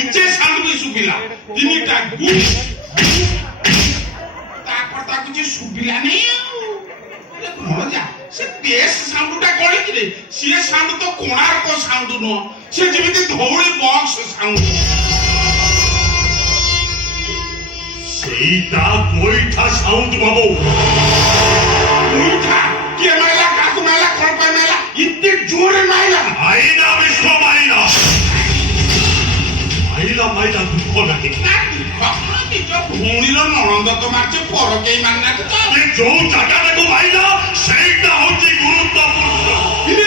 ନିଜେ ସାଉଣ୍ଡ ବି ଶୁଭିଲା ତିନିଟା ଗୁଡ୍ ତାପରେ ତାକୁ ଯେ ଶୁଭିଲାନି ଭଣଜା ସେ ବେଶ ସାଉଣ୍ଡଟା କଳିକିରେ ସିଏ ସାଉଣ୍ଡ ତ କୋଣାର୍କ ସାଉଣ୍ଡ ନୁହଁ ସେ ଯେମିତି ଧଉଳି ବକ୍ସ ସାଉଣ୍ଡ ସେଇଟା ଗୋଇଠା ସାଉଣ୍ଡ ବାବୁ ଗୋଇଠା କିଏ ମାଇଲା କାହାକୁ ମାଇଲା କଣ ପାଇଁ ମାଇଲା ଏତେ ଜୋରରେ ମାଇଲା ମାଇଲା ବିଶ୍ଵ ମାଇଲା ମାଇଲା ମାଇଲା ଦୁଃଖ ନାହିଁ ନିଜ ଭଉଣୀର ନଣନ୍ଦ ତ ମାରିছে ପର କେହି ମାରିନାହାନ୍ତି ତ ଯୋଉ ଜାଗାଟାକୁ ମାଇଲା ସେଇଟା ହଉଛି ଗୁରୁତ୍ୱପୂର୍ଣ୍ଣ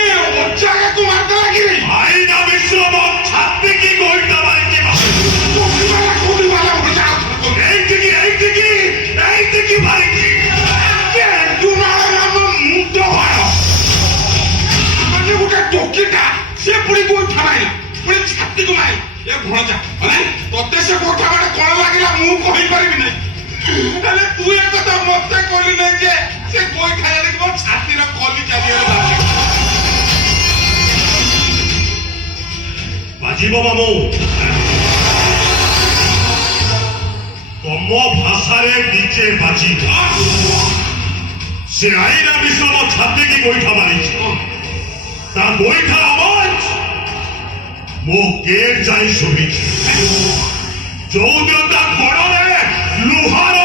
ଜାଗାକୁ ମାରିଦେଲା କି ମାଇଲା ବିଶ୍ଵ ମୋ ଛାତି କି ଗୋଇଠା ମାରିଛି କୋଉଠି ମାରିଲା এইদিকে মারিছি মুগ্ধ হয় মানে গোটে টকিটা সে পুরি গোইঠা মাইলা পুরি ছাতিକୁ মাইলা এ ভଣজা মানে তোতে সে গোইঠা মানে কোন লাগিলা মু কই পারিবি নাই তাহলে তুই এ কথা মতে কইলি না যে সে গোইঠা লাগি মো ছাতির কলি চালিয়ে বাজিব মামু তম ভাষারে নিচে বাজিব সে আইনা বিষ্ণু মো ছাতি কি গোইঠা মারিছে তা গোইঠা আওয়াজ মো গেট যাই শুনিছি যৌদ্যতা গড়রে লুহার